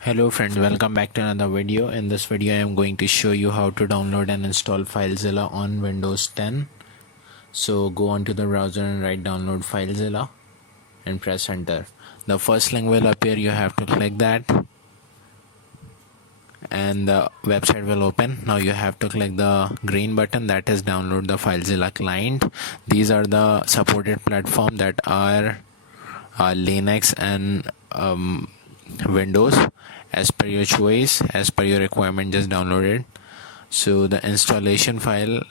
Hello friends, welcome back to another video. In this video I am going to show you how to download and install FileZilla on Windows 10. So go on to the browser and write download FileZilla and press enter. The first link will appear, you have to click that and the website will open. Now you have to click the green button, that is download the FileZilla client. These are the supported platform that are Linux and Windows. As per your choice, as per your requirement, just download it. So the installation file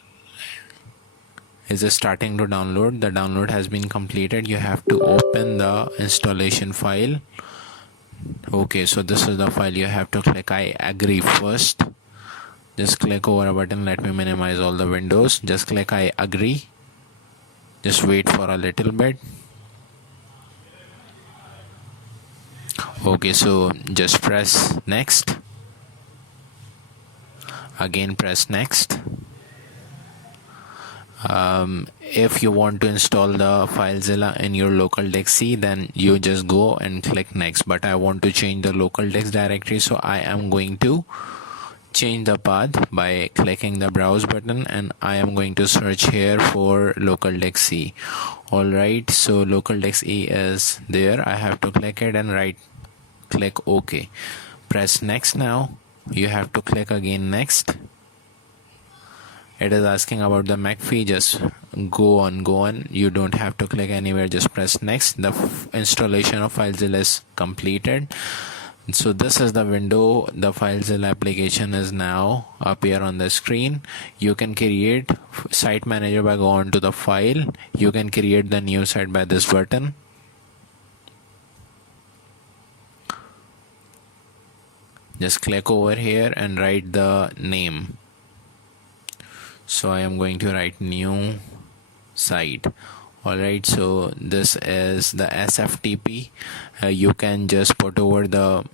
is starting to download. The download has been completed. You have to open the installation file. Okay, so this is the file. You have to click I agree first. Just click over a button. Let me minimize all the windows. Just click I agree. Just wait for a little bit. Okay, so just press next. Again press next. If you want to install the FileZilla in your local disk C, then you just go and click next. But I want to change the local disk directory, so I am going to change the path by clicking the browse button, and I am going to search here for local disk C. Alright, so local disk E is there. I have to click it and click OK. Press next. Now you have to click again next. It is asking about the McAfee. Just go on. You don't have to click anywhere, just press next. The installation of FileZilla is completed. So this is the window. The FileZilla application is now appear on the screen. You can create site manager by going to the file. You can create the new site by this button. Just click over here and write the name. So I am going to write new site. Alright, so this is the SFTP. You can just put over the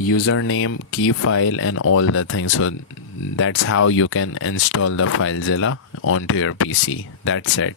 username, key file and all the things. So that's how you can install the FileZilla onto your PC. That's it.